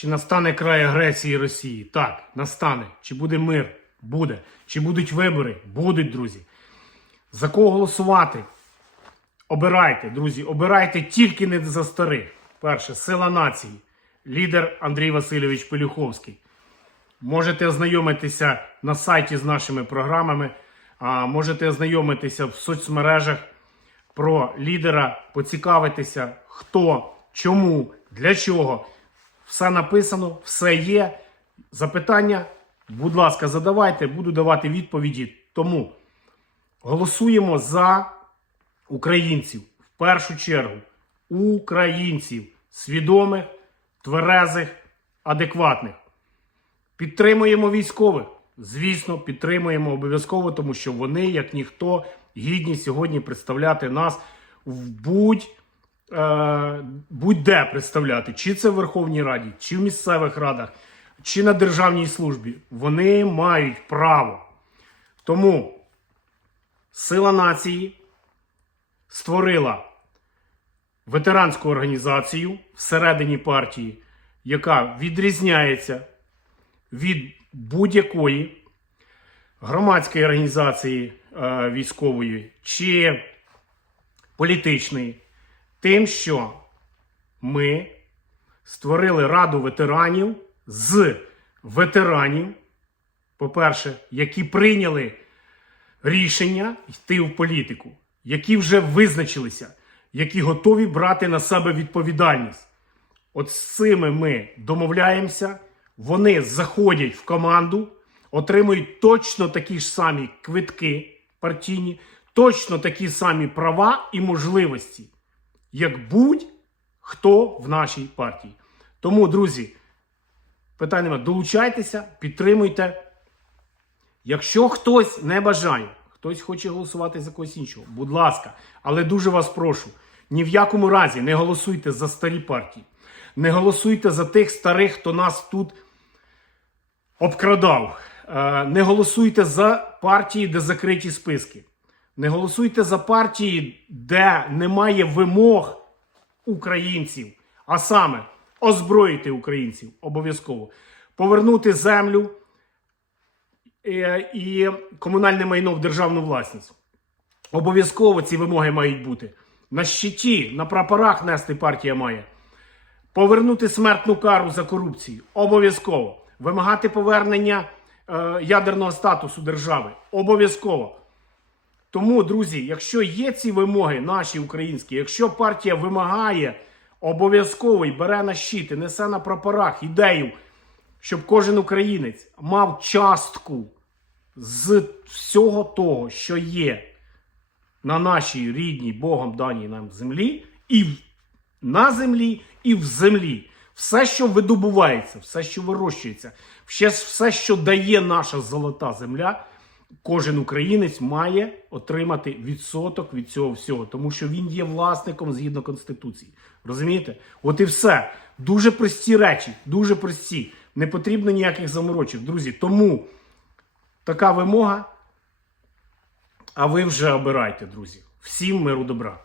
Чи настане край агресії Росії? Так, настане. Чи буде мир? Буде. Чи будуть вибори? Будуть, друзі. За кого голосувати? Обирайте, друзі, обирайте тільки не за старих. Перше, сила нації, лідер Андрій Васильович Пелюховський. Можете ознайомитися на сайті з нашими програмами, а можете ознайомитися в соцмережах про лідера, поцікавитися, хто, чому, для чого. Все написано, все є. Запитання, будь ласка, задавайте, буду давати відповіді. Тому голосуємо за українців в першу чергу. Українців свідомих, тверезих, адекватних. Підтримуємо військових. Звісно, підтримуємо обов'язково, тому що вони, як ніхто, гідні сьогодні представляти нас в будь, будь-де представляти, чи це в Верховній Раді, чи в місцевих радах, чи на державній службі. Вони мають право. Тому сила нації створила ветеранську організацію всередині партії, яка відрізняється від будь-якої громадської організації е, військової чи політичної, тим, що ми створили раду ветеранів з ветеранів, по-перше, які прийняли рішення йти в політику, які вже визначилися, які готові брати на себе відповідальність. От з цими ми домовляємося, вони заходять в команду, отримують точно такі ж самі квитки партійні, точно такі самі права і можливості, як будь-хто в нашій партії. Тому, друзі, питань немає. Долучайтеся, підтримуйте. Якщо хтось не бажає, хтось хоче голосувати за когось іншого, будь ласка, але дуже вас прошу, ні в якому разі не голосуйте за старі партії, не голосуйте за тих старих, хто нас тут обкрадав. Е, Не голосуйте за партії, де закриті списки. Не голосуйте за партії, де немає вимог українців, а саме озброїти українців обов'язково, повернути землю е, і комунальне майно в державну власність. Обов'язково ці вимоги мають бути. На щиті, на прапорах нести партія має. Повернути смертну кару за корупцію. Обов'язково. Вимагати повернення е, ядерного статусу держави. Обов'язково. Тому, друзі, якщо є ці вимоги, наші українські, якщо партія вимагає обов'язково бере на щит і несе на прапорах ідею, щоб кожен українець мав частку з всього того, що є на нашій рідній Богом даній нам землі, і на землі, і в землі. Все, що видобувається, все, що вирощується, все, що дає наша золота земля, кожен українець має отримати відсоток від цього всього, тому що він є власником згідно Конституції. Розумієте? От і все. Дуже прості речі, дуже прості. Не потрібно ніяких заморочок, друзі. Тому така вимога. А ви вже обирайте, друзі. Всім миру добра.